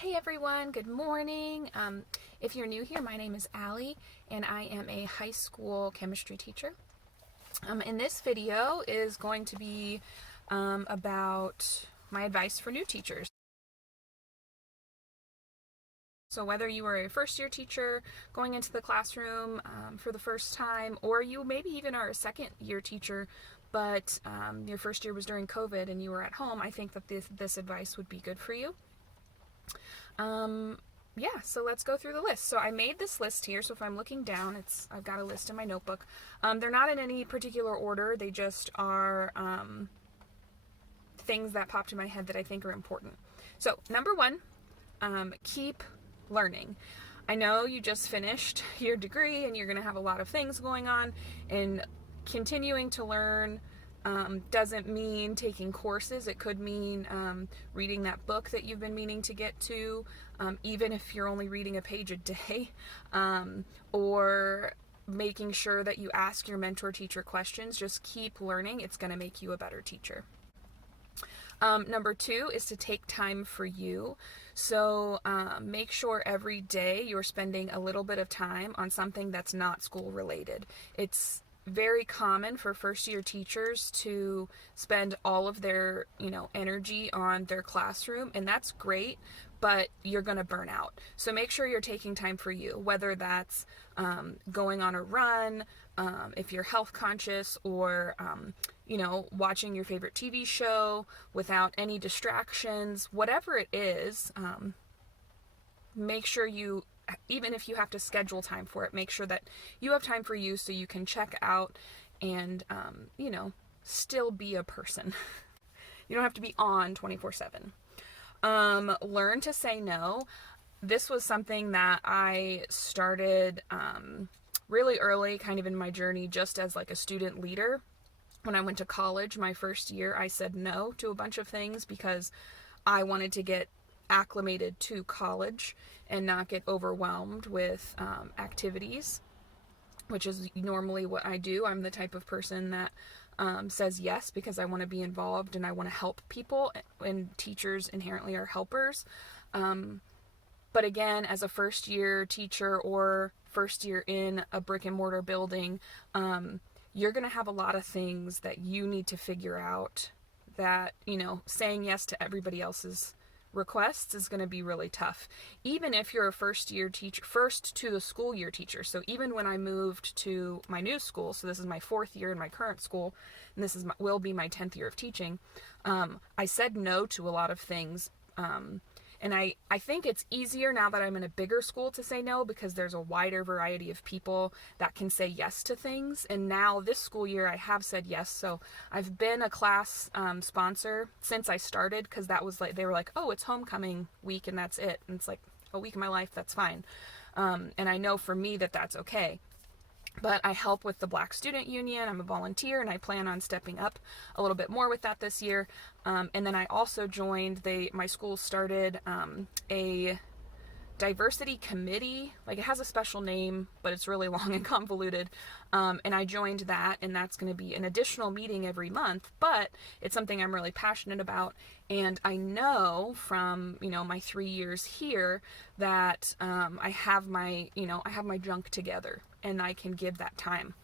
Hey everyone, good morning. If you're new here, my name is Allie and I am a high school chemistry teacher. And this video is going to be about my advice for new teachers. So whether you are a first year teacher going into the classroom for the first time, or you maybe even are a second year teacher, but your first year was during COVID and you were at home, I think that this advice would be good for you. So let's go through the list. So I made this list here, so if I'm looking down, I've got a list in my notebook. They're not in any particular order, they just are things that popped in my head that I think are important. So number one, keep learning. I know you just finished your degree and you're going to have a lot of things going on, and continuing to learn doesn't mean taking courses. It could mean reading that book that you've been meaning to get to, even if you're only reading a page a day, or making sure that you ask your mentor teacher questions. Just keep learning. It's going to make you a better teacher. Number two is to take time for you. So make sure every day you're spending a little bit of time on something that's not school related. It's very common for first year teachers to spend all of their, energy on their classroom, and that's great, but you're going to burn out. So make sure you're taking time for you, whether that's going on a run, if you're health conscious, or watching your favorite TV show without any distractions, whatever it is. Make sure you, even if you have to schedule time for it, make sure that you have time for you so you can check out and, still be a person. You don't have to be on 24/7. Learn to say no. This was something that I started really early, kind of in my journey, just as like a student leader. When I went to college, my first year, I said no to a bunch of things because I wanted to get acclimated to college and not get overwhelmed with activities, which is normally what I do. I'm the type of person that says yes because I want to be involved and I want to help people, and teachers inherently are helpers. But again, as a first year teacher or first year in a brick and mortar building, you're going to have a lot of things that you need to figure out that, saying yes to everybody else's requests is going to be really tough. Even if you're a first year teacher, first to the school year teacher. So even when I moved to my new school, so this is my 4th year in my current school, and this will be my 10th year of teaching, I said no to a lot of things. And I think it's easier now that I'm in a bigger school to say no, because there's a wider variety of people that can say yes to things. And now this school year I have said yes. So I've been a class sponsor since I started, because that was like, they were like, oh, it's homecoming week and that's it. And it's like a week of my life, that's fine. And I know for me that that's okay. But I help with the Black Student Union. I'm a volunteer, and I plan on stepping up a little bit more with that this year. And then I also joined, my school started a diversity committee. Like, it has a special name, but it's really long and convoluted. And I joined that, and that's going to be an additional meeting every month, but it's something I'm really passionate about. And I know from, my 3 years here that I have my junk together, and I can give that time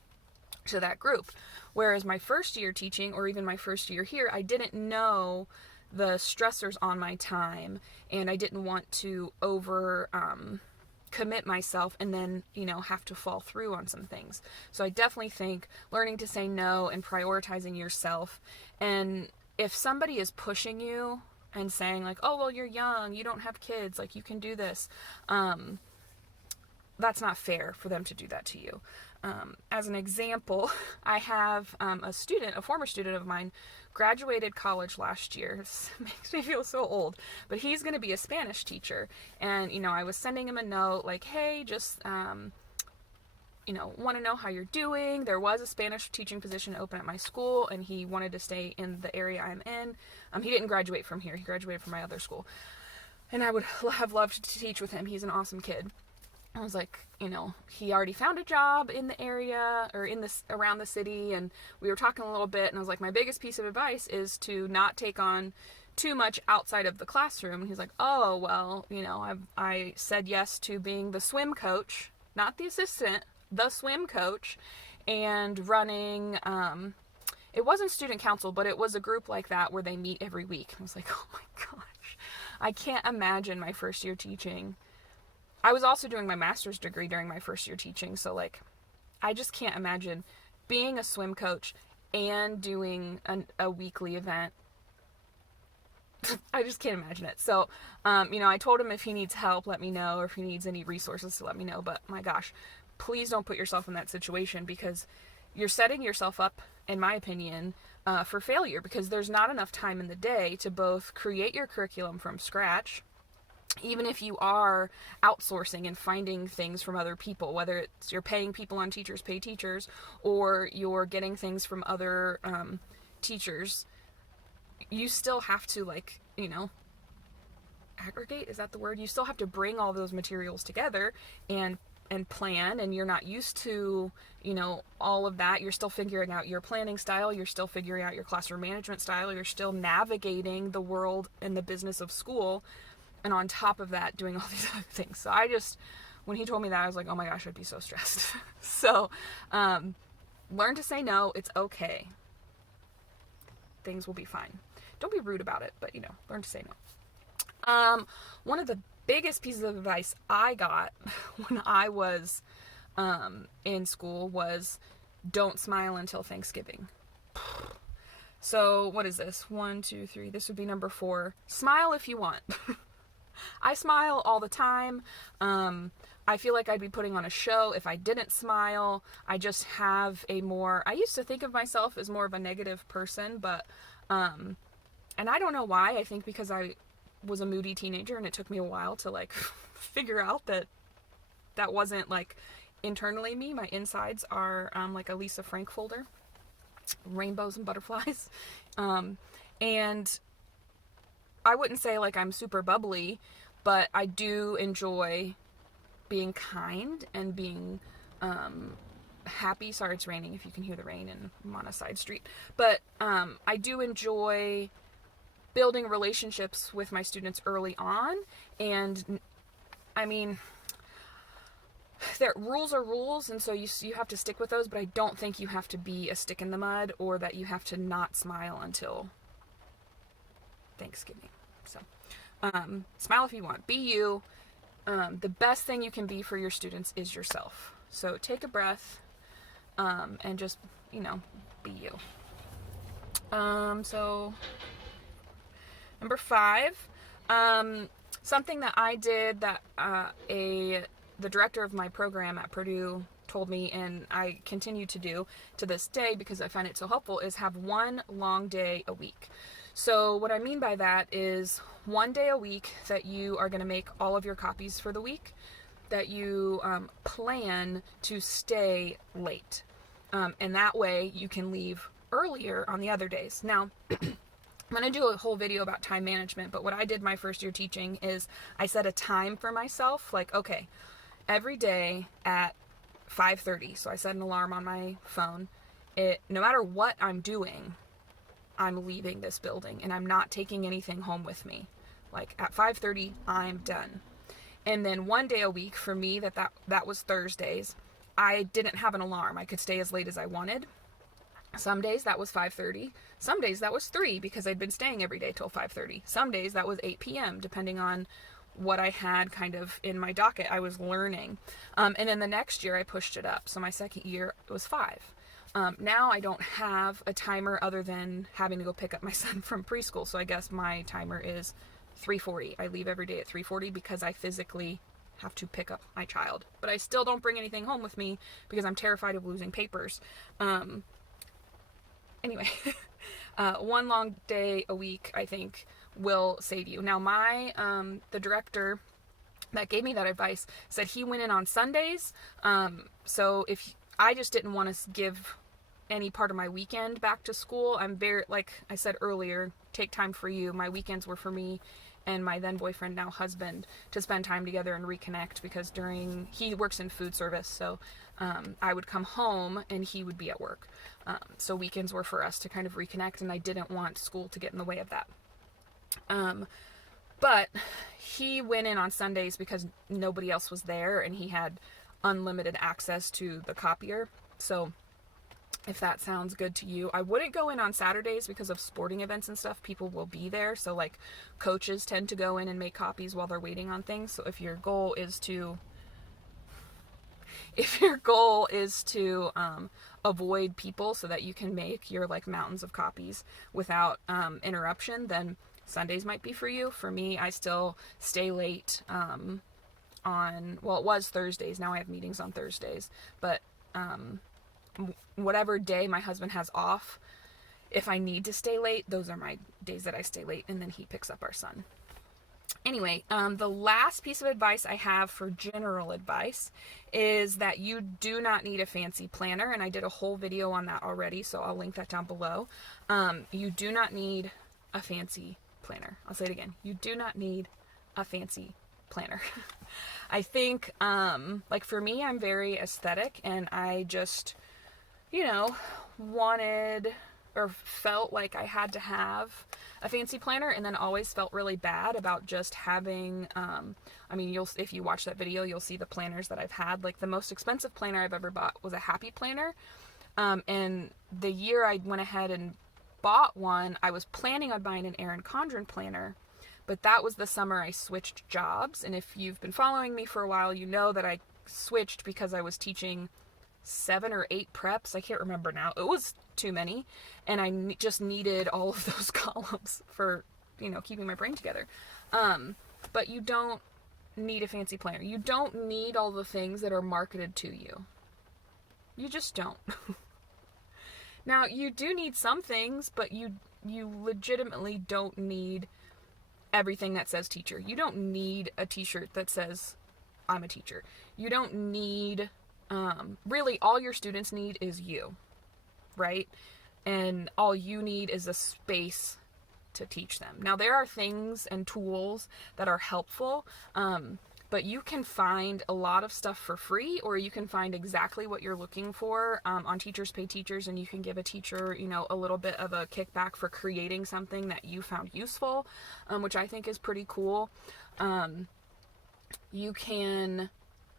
to that group. Whereas my first year teaching, or even my first year here, I didn't know the stressors on my time, and I didn't want to commit myself and then, have to fall through on some things. So I definitely think learning to say no and prioritizing yourself. And if somebody is pushing you and saying like, oh, well, you're young, you don't have kids, like you can do this, that's not fair for them to do that to you. As an example, I have a former student of mine, graduated college last year. This makes me feel so old, but he's going to be a Spanish teacher. And, I was sending him a note like, hey, just, want to know how you're doing. There was a Spanish teaching position open at my school, and he wanted to stay in the area I'm in. He didn't graduate from here. He graduated from my other school. And I would have loved to teach with him. He's an awesome kid. I was like, he already found a job in the area, or around the city, and we were talking a little bit, and I was like, my biggest piece of advice is to not take on too much outside of the classroom. And he's like, oh, well, you know, I said yes to being the swim coach, not the assistant, the swim coach, and running, it wasn't student council, but it was a group like that where they meet every week. I was like, oh my gosh, I can't imagine my first year teaching. I was also doing my master's degree during my first year teaching, so like, I just can't imagine being a swim coach and doing a weekly event. I just can't imagine it. So, you know, I told him if he needs help, let me know, or if he needs any resources to let me know. But my gosh, please don't put yourself in that situation, because you're setting yourself up, in my opinion, for failure, because there's not enough time in the day to both create your curriculum from scratch, even if you are outsourcing and finding things from other people, whether it's you're paying people on Teachers Pay Teachers, or you're getting things from other teachers. You still have to, like, you know, aggregate, is that the word? You still have to bring all those materials together and plan, and you're not used to, you know, all of that. You're still figuring out your planning style, you're still figuring out your classroom management style, you're still navigating the world and the business of school, and on top of that, doing all these other things. So I just, when he told me that, I was like, oh my gosh, I'd be so stressed. So, learn to say no. It's okay. Things will be fine. Don't be rude about it, but, you know, learn to say no. One of the biggest pieces of advice I got when I was in school was don't smile until Thanksgiving. So what is this? 1, 2, 3. This would be number 4. Smile if you want. I smile all the time. I feel like I'd be putting on a show if I didn't smile. I just have I used to think of myself as more of a negative person, but, and I don't know why. I think because I was a moody teenager and it took me a while to like figure out that wasn't like internally me. My insides are like a Lisa Frank folder, rainbows and butterflies. And I wouldn't say like I'm super bubbly, but I do enjoy being kind and being happy. Sorry, it's raining if you can hear the rain, and I'm on a side street. But I do enjoy building relationships with my students early on. And I mean, rules are rules, and so you have to stick with those, but I don't think you have to be a stick in the mud, or that you have to not smile until Thanksgiving. So smile if you want. Be you. The best thing you can be for your students is yourself. So take a breath and just, you know, be you. So number 5, something that I did that the director of my program at Purdue told me, and I continue to do to this day because I find it so helpful, is have one long day a week. So what I mean by that is one day a week that you are going to make all of your copies for the week, that you plan to stay late. And that way you can leave earlier on the other days. Now, I'm going to do a whole video about time management, but what I did my first year teaching is I set a time for myself, like, okay, every day at 5:30. So I set an alarm on my phone. No matter what I'm doing, I'm leaving this building and I'm not taking anything home with me. Like at 5:30, I'm done. And then one day a week for me, that was Thursdays. I didn't have an alarm. I could stay as late as I wanted. Some days that was 5:30. Some days that was 3 because I'd been staying every day till 5:30. Some days that was 8 p.m. depending on what I had kind of in my docket. I was learning. And then the next year I pushed it up. So my second year it was 5. Now I don't have a timer other than having to go pick up my son from preschool. So I guess my timer is 3:40. I leave every day at 3:40 because I physically have to pick up my child. But I still don't bring anything home with me because I'm terrified of losing papers. Anyway, one long day a week, I think, will save you. Now, the director that gave me that advice said he went in on Sundays. So if I just didn't want to give any part of my weekend back to school, I'm very, like I said earlier, take time for you. My weekends were for me and my then boyfriend, now husband, to spend time together and reconnect, because he works in food service, so I would come home and he would be at work. So weekends were for us to kind of reconnect, and I didn't want school to get in the way of that. But he went in on Sundays because nobody else was there and he had unlimited access to the copier. So if that sounds good to you, I wouldn't go in on Saturdays because of sporting events and stuff. People will be there. So like coaches tend to go in and make copies while they're waiting on things. So if your goal is to avoid people so that you can make your like mountains of copies without interruption, then Sundays might be for you. For me, I still stay late well, it was Thursdays. Now I have meetings on Thursdays. But whatever day my husband has off, if I need to stay late, those are my days that I stay late, and then he picks up our son. Anyway, the last piece of advice I have for general advice is that you do not need a fancy planner, and I did a whole video on that already, so I'll link that down below. You do not need a fancy planner. I'll say it again. You do not need a fancy planner. I think, like for me, I'm very aesthetic, and I just, wanted or felt like I had to have a fancy planner, and then always felt really bad about just having, if you watch that video, you'll see the planners that I've had. Like the most expensive planner I've ever bought was a Happy Planner. And the year I went ahead and bought one, I was planning on buying an Erin Condren planner, but that was the summer I switched jobs. And if you've been following me for a while, you know that I switched because I was teaching 7 or 8 preps. I can't remember now. It was too many. And I just needed all of those columns for, keeping my brain together. But you don't need a fancy planner. You don't need all the things that are marketed to you. You just don't. Now, you do need some things, but you legitimately don't need everything that says teacher. You don't need a t-shirt that says I'm a teacher. You don't need, really all your students need is you, right? And all you need is a space to teach them. Now, there are things and tools that are helpful, but you can find a lot of stuff for free, or you can find exactly what you're looking for on Teachers Pay Teachers, and you can give a teacher, a little bit of a kickback for creating something that you found useful, which I think is pretty cool. You can,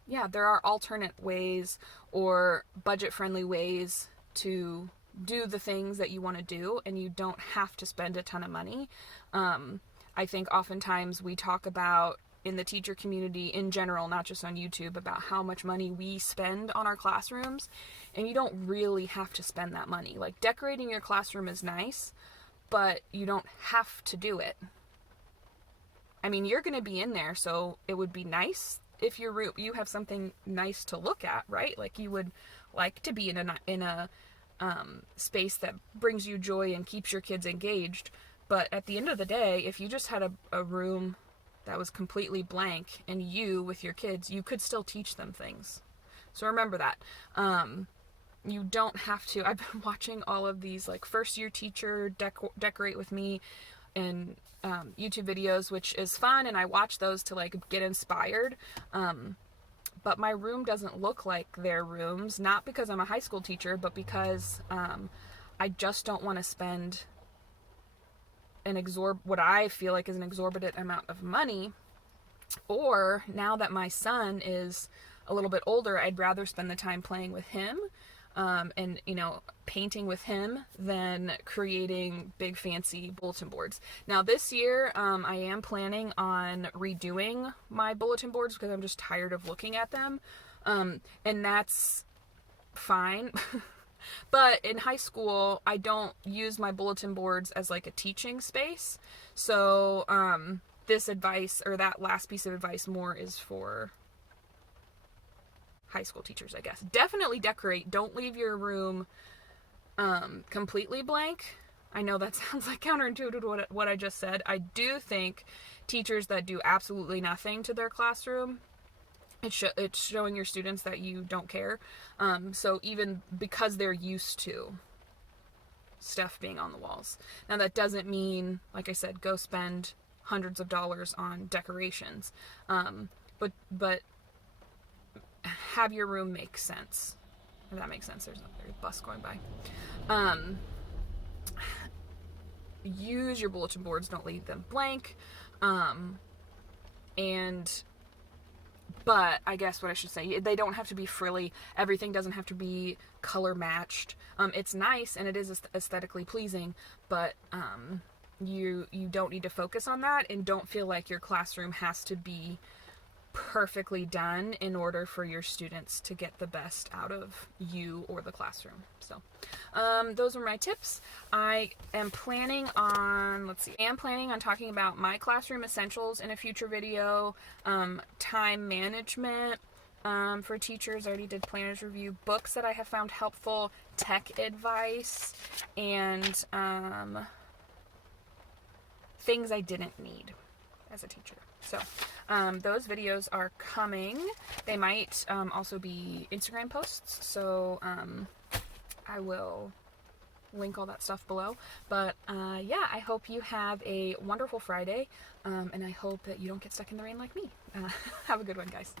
there are alternate ways or budget-friendly ways to do the things that you want to do, and you don't have to spend a ton of money. I think oftentimes we talk about in the teacher community in general, not just on YouTube, about how much money we spend on our classrooms, and you don't really have to spend that money. Like, decorating your classroom is nice, but you don't have to do it. I mean, you're going to be in there, so it would be nice if you have something nice to look at, right? Like, you would like to be in a space that brings you joy and keeps your kids engaged. But at the end of the day, if you just had a room that was completely blank and you with your kids, you could still teach them things. So remember that. You don't have to. I've been watching all of these like first year teacher decorate with me and YouTube videos, which is fun, and I watch those to like get inspired. But my room doesn't look like their rooms, not because I'm a high school teacher, but because I just don't want to spend what I feel like is an exorbitant amount of money. Or now that my son is a little bit older, I'd rather spend the time playing with him and painting with him than creating big fancy bulletin boards. Now this year I am planning on redoing my bulletin boards because I'm just tired of looking at them, and that's fine. But in high school, I don't use my bulletin boards as like a teaching space. So this advice, or that last piece of advice, more is for high school teachers, I guess. Definitely decorate. Don't leave your room completely blank. I know that sounds like counterintuitive to what I just said. I do think teachers that do absolutely nothing to their classroom, it's showing your students that you don't care. So even because they're used to stuff being on the walls. Now that doesn't mean, like I said, go spend hundreds of dollars on decorations. But have your room make sense. If that makes sense. There's a bus going by. use your bulletin boards, don't leave them blank. But I guess what I should say, they don't have to be frilly. Everything doesn't have to be color matched. It's nice and it is aesthetically pleasing, but you don't need to focus on that, and don't feel like your classroom has to be perfectly done in order for your students to get the best out of you or the classroom. So those are my tips. I am planning on talking about my classroom essentials in a future video. Time management for teachers. I already did planners review. Books that I have found helpful, tech advice, and things I didn't need as a teacher. So those videos are coming. They might also be Instagram posts, so I will link all that stuff below. But yeah, I hope you have a wonderful Friday, and I hope that you don't get stuck in the rain like me. Have a good one, guys.